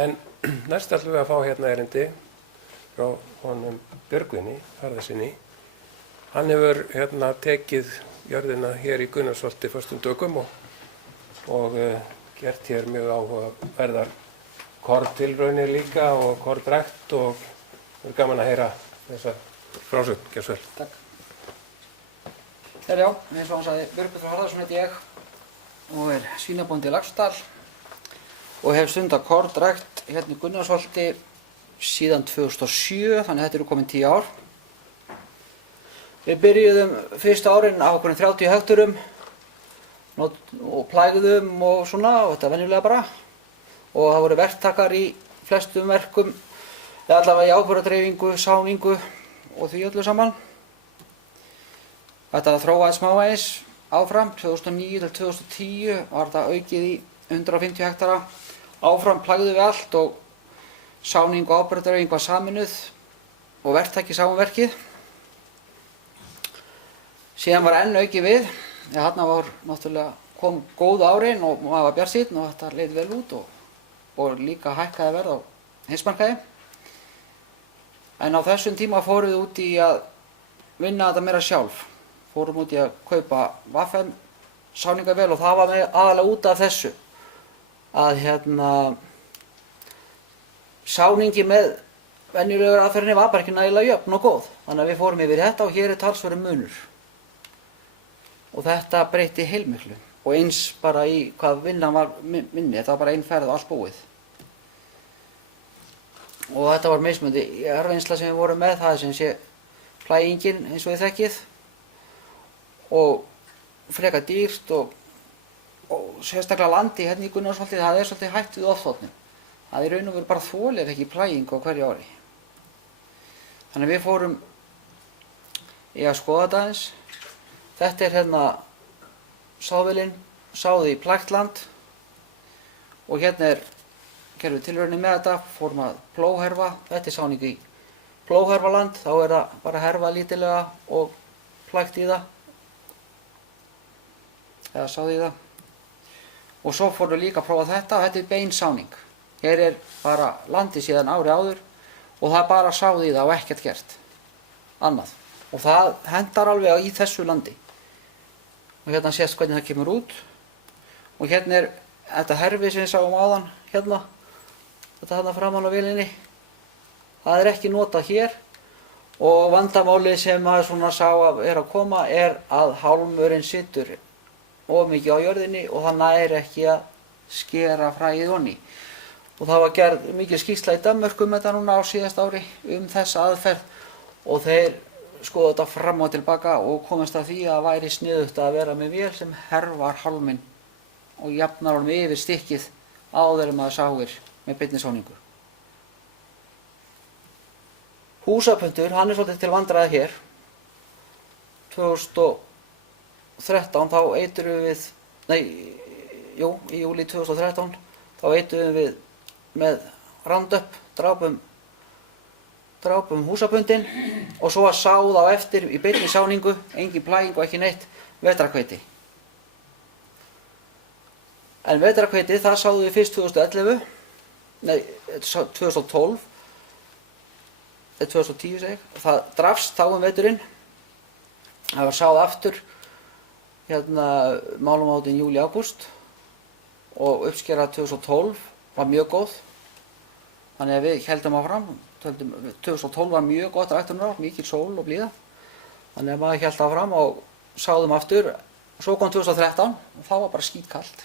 En næst ætlum við að fá hérna erindi frá honum Björgvini Harðarsyni. Hann hefur hérna tekið jörðina hér í Gunnarsholti föstum dögum og gert hér mjög áhugaverðar korntilraunir líka og kornrækt og það er gaman að heyra þessa frásögn. Gjörðu svo vel. Takk. Já, eins og hann sagði, Björgvin Harðarsson heiti ég og er svínabóndi í Laxdal og hef stundað kornrækt hérna í Gunnarsholti síðan 2007, þannig að þetta eru komin 10 ár. Við byrjuðum fyrsta árin á okkur 30 hekturum og plægðum og svona, og þetta venjulega bara. Og það voru verktakar í flestum verkum, eða allavega í áburðardreifingu, sáningu og því öllu saman. Þetta þróaði smávegis áfram, 2009 til 2010 var þetta aukið í 150 hektara. Áfram plægðum við allt og sáning og áburðardreifing var saminuð og verktaki sá verkið. Síðan var enn aukið við, þarna var náttúrulega kom góð árin og maður var bjartsýnn og þetta leit vel út og líka hækkaði verð á heimsmarkaði. En á þessum tíma fórum við út í að vinna þetta meira sjálf. Fórum út í að kaupa Vaffem sáningavél og það var aðalega út af þessu. Að sáningi með venjulegur aðferðinni var bara ekki nægilega jöfn og góð. Þannig að við fórum yfir þetta og hér er talsverður munur. Og þetta breytti heilmiklu. Og eins bara í hvað vinnan var minni, þetta var bara ein ferð og allt búið. Og þetta var mismunandi erfeinsla sem við vorum með, það er sem sé plægingin eins og þið þekkið. Og frekar dýrt og sérstaklega landi hérna í Gunnarsholti, það er svolítið hætt við ofþornun. Það í raun og veru bara þolir ekki plægingu á hverju ári. Þannig að við fórum í að skoða þetta aðeins. Þetta er hérna sáðvélin, sáði í plægt land og hérna gerðum við tilraunir með þetta, fórum að plóherfa. Þetta er sáning í plóherfaland, þá er það bara herfa lítillega og plægt í það. Eða sáði í það. Og svo fórum við líka að prófa þetta og þetta er bein sáning. Hér er bara landið síðan ári áður og það er bara sáði í það og ekkert gert annað. Og það hendar alveg í þessu landi. Og hérna sést hvernig það kemur út. Og hérna er þetta herfi sem við sáum áðan, hérna. Þetta hérna framan á vélinni. Það er ekki notað hér. Og vandamálið sem maður svona sá að er að koma er að hálmurinn situr of mikið á jörðinni og það nær ekki að skera fræið onni. Og það var gerð mikil skýrsla í Danmörku þetta núna á síðasta ári þessa aðferð og þeir skoða þetta fram og tilbaka og komast að því að það væri sniðugt að vera með vél sem hervar hálminn og jafnar honum yfir stykkið áður en maður sáir með beinni sáningu. Húsapuntur, hann er svolítið til vandræða hér. 2013 þá eiturum við, í júlí 2013 þá eiturum við með Roundup, drápum húsapundin og svo að sáð á eftir í beinni sáningu, engin plæging og ekki neitt, vetrarhveiti. En vetrarhveiti það sáðum við fyrst 2012, 2010 segi ég, það drafst þá veturinn, það var sáð aftur hérna mánaðamótin júlí-ágúst og uppskera 2012 var mjög góð. Þannig að við héldum áfram. 2012 var mjög gott ræktunarár, mikil sól og blíða. Þannig að maður hélt áfram og sáðum aftur. Svo kom 2013 og þá var bara skítkalt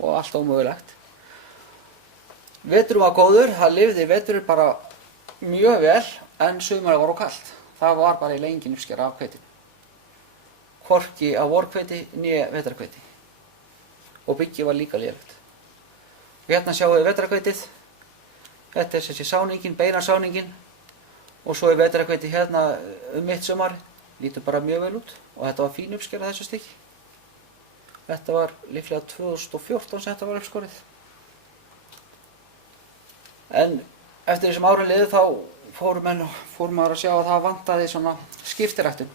og allt ómögulegt. Veturinn var góður, það lifði veturinn bara mjög vel en sumarið var of kalt. Það var bara í engin uppskera af hveitinu. Hvorki af vorhveiti né vetrarhveiti. Og byggið var líka lélegt. Hérna sjáum við vetrarhveitið. Þetta er þessi sáningin, beina sáningin. Og svo er vetrarhveitið hérna mitt sumar. Lítur bara mjög vel út. Og þetta var fín uppskera þessu stykki. Þetta var líklega 2014 sem þetta var uppskorið. En eftir þessum árin liðu þá fór maður að sjá að það vantaði svona skiptiræktun.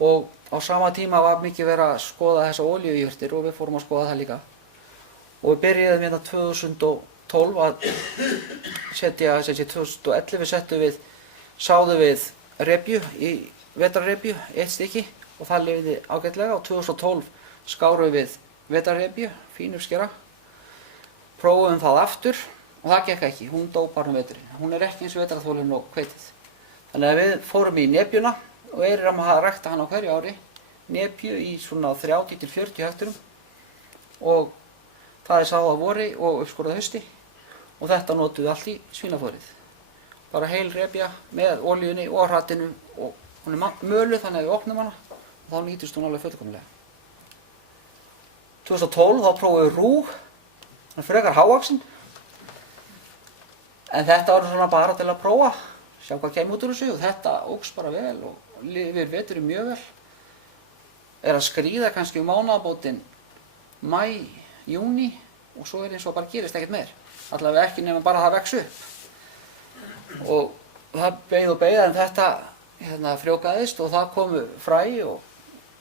Og á sama tíma var mikið verið að skoða þessa olíujurtir og við fórum að skoða það líka. Og við byrjuðum hérna 2012 að setja, 2011 sáðum við repju, vetrarrepju, 1 stykki og það lifði ágætlega og 2012 skárum við vetrarrepju, fín uppskera, prófum það aftur og það gekk ekki, hún dó bara veturinn, hún ekki eins vetrarþolin og hveitið. Þannig að við fórum í nepjuna og erum að rækta hann á hverju ári, nepju í svona 30 til 40 hekturum og það sáð að vori og uppskorað hausti og þetta notuðu allt í svínafóðrið. Bara heil repja með olíunni og hratinu og hún möluð þannig að við opnum hana og þá nýtist hún alveg fullkomlega. 2012 þá prófum við rú, hann er frekar hávaxinn, en þetta var svona bara til að prófa, sjá hvað kemur út úr þessu og þetta óx bara vel og lifir veturinn mjög vel. Að skríða kannski mánaðamótin maí, júní og svo eins og bara gerist ekkert meir. Allavega ekki nema bara það vex upp. Og það beið og beið en þetta frjóvgaðist og það komu fræ og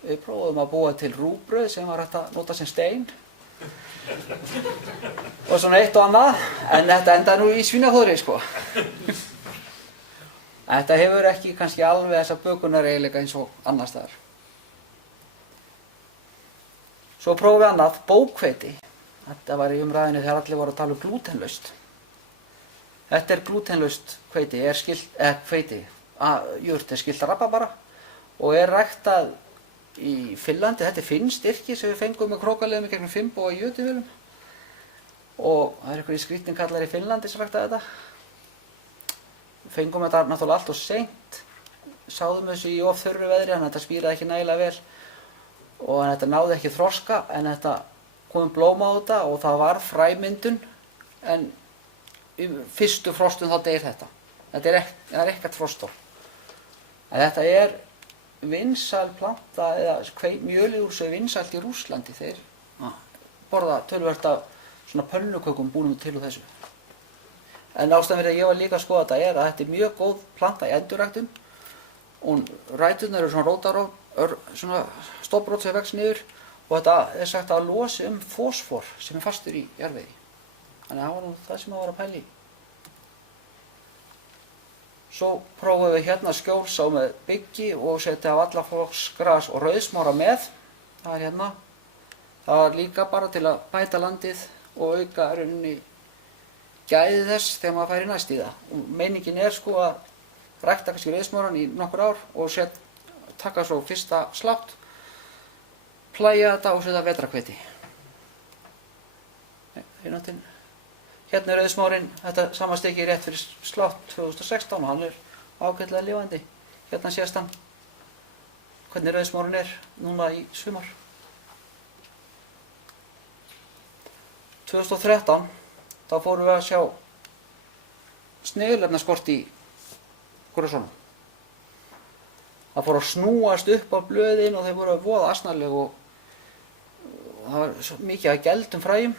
við prófum að búa til rúgbrauð sem var hægt að nota sem stein. Og svona eitt og annað, en þetta endaði nú í svínafóðri sko. Þetta hefur ekki kannski alveg þessa bökunareiginleika eins og annars staðar. Svo prófum við annað, bóghveiti. Þetta var í umræðinu þegar allir voru að tala glútenlaust. Þetta er glútenlaust hveiti, jurt er skylt rabarbara og er ræktað í Finnlandi. Þetta er finnskt yrki sem við fengum með krókaleiðum í gegnum Finnboga í Jötuvélum. Og það einhverjir skrýtnir kallar í Finnlandi sem ræktaði þetta. Við fengum þetta náttúrulega allt og seint, sáðum þessu í of þurru veðri, þannig að þetta spíraði ekki nægilega vel og þetta náði ekki þroska, en þetta kom blóm á þetta og það var fræmyndun, en í fyrstu frostum þá deyr þetta. Það er ekkert frostþol. En þetta er vinsæl planta, eða mjölið úr sig vinsælt í Rússlandi. Þeir borða töluvert af svona pönnukökum búnum til úr þessu. En ástæðan fyrir að ég var líka að skoða þetta er að þetta er mjög góð planta í endurræktun og ræturnar eru svona stofnbrot sem vex niður og þetta er sagt að losi fósfor sem er fastur í jarðvegi. Þannig að það var nú það sem að var að pæla í. Svo prófum við hérna skjólsá með byggi og setja vallaflokksgras og rauðsmára með. Það er hérna. Það var líka bara til að bæta landið og auka rauninni gæði þess þegar maður fær í næst í það. Og meiningin er sko að rækta kannski rauðsmáran í nokkur ár og taka svo fyrsta slátt, plæja þetta og setja vetrarhveiti. Hérna er rauðsmárinn, þetta sama stykki rétt fyrir slátt 2016 og hann er ágætlega lifandi. Hérna sést hann hvernig rauðsmárinn er núna í sumar. 2013 þá fórum við að sjá sneiðurlefnaskort í grösunum. Það fór að snúast upp á blöðin og þeir voru að voða asnarleg og það var mikið að geldum fræjum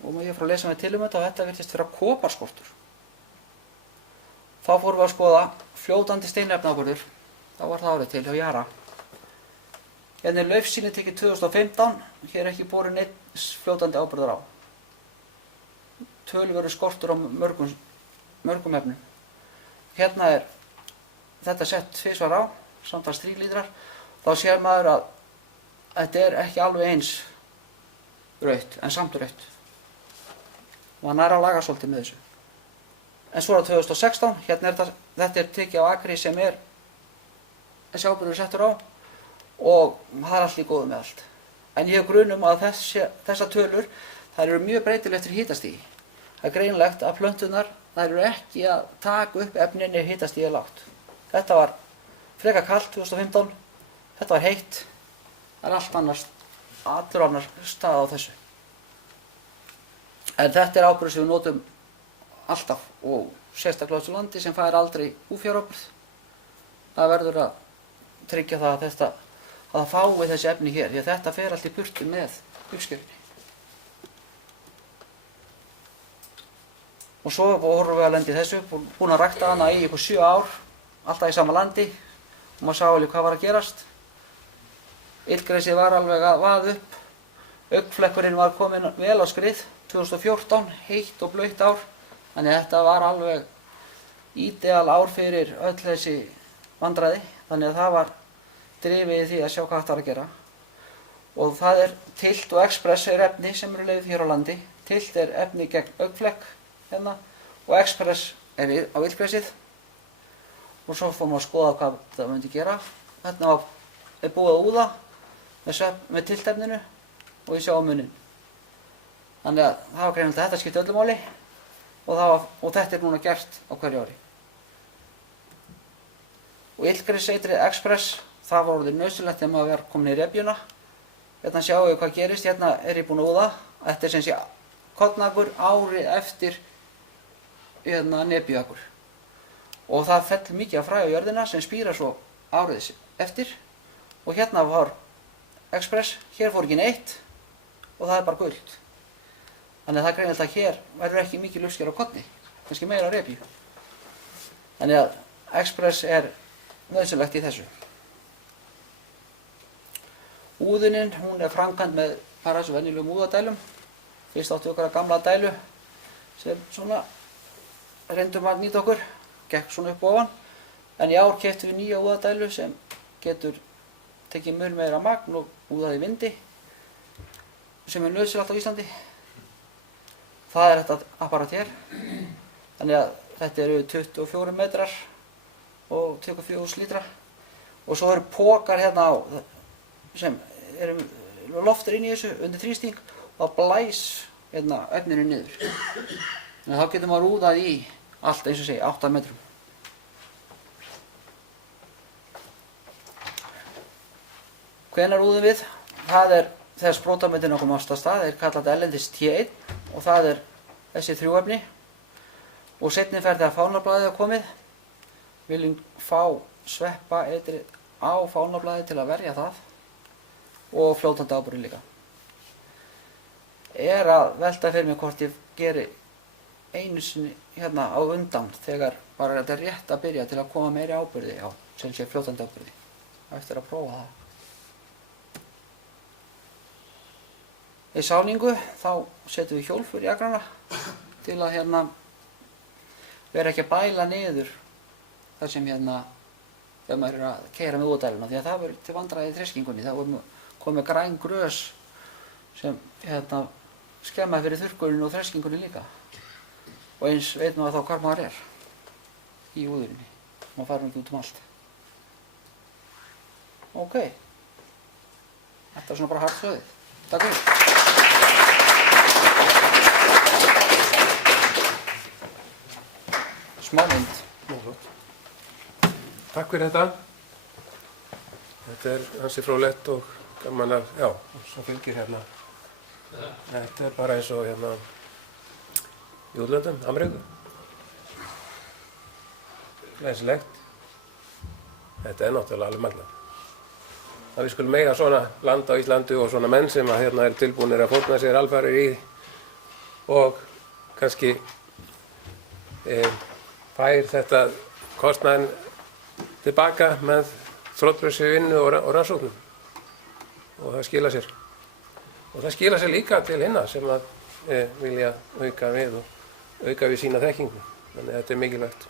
og ég fór að lesa mig til þetta og þetta virtist vera koparskortur. Þá fórum við að skoða fljótandi steinefnaáburður, þá var það árið til hjá Jara. Hérna er laufsýni tekið 2015, hér er ekki borin neitt fljótandi áburður á. Töluverður skortur á mörgum efnum. Hérna er þetta sett tvisvar á, samtals 3 lítrar. Þá sér maður að þetta er ekki alveg eins rautt, en samt rautt. Og hann er að laga svolítið með þessu. En svo er það 2016, hérna þetta er tekið á akri sem er þessi áburður settur á og það er allt í góðu með allt. En ég hef grun að þessar tölur, þær eru mjög breytilegt eftir hitastigi. Það er greinlegt að plönturnar, þær eru ekki að taka upp efnin ef hitastigið er lágt. Þetta var frekar kalt 2015, þetta var heitt, það er allur annar stað á þessu. En þetta er áburður sem við notum alltaf og sérstaklega á þessu landi sem fær aldrei búfjáráburð. Það verður að tryggja það að það fái þessi efni hér, því að þetta fer allt í burtu með uppskerinni. Og svo vorum við að lenda í þessu, búin að rækta hana í 7 ár, alltaf í sama landi og maður sá alveg hvað var að gerast. Illgresið var alveg að vaða upp Augnflekkurinn var komin vel á skrið 2014, heitt og blautt ár, þannig að þetta var alveg ídeal ár fyrir öll þessi vandræði, þannig að það var drifið í því að sjá hvað þetta var að gera. Og það er Tilt og Express er efni sem eru leyfð hér á landi. Tilt er efni gegn augnflekk hérna og Express er á illgresið. Og svo fórum við að skoða hvað það myndi gera. Hérna er búið að úða með Tilt-efninu og ég sjá á munin. Þannig að það var greinilegt að þetta skipti öllu máli og þetta er núna gert á hverju ári. Og illgreseitrið Express, það var orðið nauðsynlegt þegar maður var komin í repjuna. Hérna sjáum við hvað gerist, hérna er ég búinn að úða. Þetta er sem sé kornakur árið eftir nepjuakur. Og það fellur mikið af fræ á jörðina sem spíra svo árið eftir. Og hérna var Express, hér fór ekki neitt og það er bara gult. Þannig að það er greinilegt að hér verður ekki mikið uppsker á korni, kannski meira á repju. Þannig að Express er nauðsynlegt í þessu. Úðunin, hún er framkvæmd með bara þessu venjulegum úðadælum. Fyrst áttu okkar gamla dælu sem svona reyndum að nýta okkur, gekk svona upp ofan. En í ár keyptum við nýja úðadælu sem getur tekið mun meira magn og úðað í vindi, sem er nauðsynlegt á Íslandi. Það er þetta apparat hér. Þannig að þetta eru 24 metrar og 24.000 lítra. Og svo eru pokar hérna á sem eru loftur inn í þessu undir þrýsting og það blæs hérna efninu niður. Þannig að þá getur maður úðað í allt eins og segi 8 metrum. Hvenær úðum við? Það er þegar sprótamyndin okkur mást að stað, er kallað ellendis T1 og það er þessi 3 efni. Og seinni ferð þegar fánablaðið er komið, viljum fá sveppaeitrið á fánablaðið til að verja það og fljótandi áburðinn líka. Er að velta fyrir mig hvort ég geri einu sinni hérna á undan þegar bara þetta er rétt að byrja til að koma meiri áburði á, sem sé fljótandi áburði. Eftir að prófa það. Í sáningu þá setjum við hjólfur í agrana til að hérna vera ekki að bæla niður þar sem hérna þegar maður er að keyra með úðadæluna, því að það verður til vandræði í þreskingunni. Það voru komið græn grös sem hérna skemma fyrir þurrkurinn og þreskingunni líka. Og eins veit maður þá hvar maður er í úðurinni. Maður fær ekki út um allt. Ok. Þetta er svona bara hardsöðið. Takk fyrir. Smá mynd. Takk fyrir þetta. Þetta er ansi fróðlegt og gaman að, já, svo fylgir hérna. Þetta er bara eins og hérna í útlöndum, Ameríku. Glæsilegt. Þetta er náttúrulega alveg magnað. Að við skulum eiga svona land á Íslandi og svona menn sem að hérna eru tilbúnir að fórna sér alfarir í og kannski fær þetta kostnaðinn tilbaka með þróttbrauðsri vinnu og rannsóknum og það skilar sér. Og það skilar sér líka til hinna sem að vilja auka við sína þekkingu. Þannig að þetta er mikilvægt.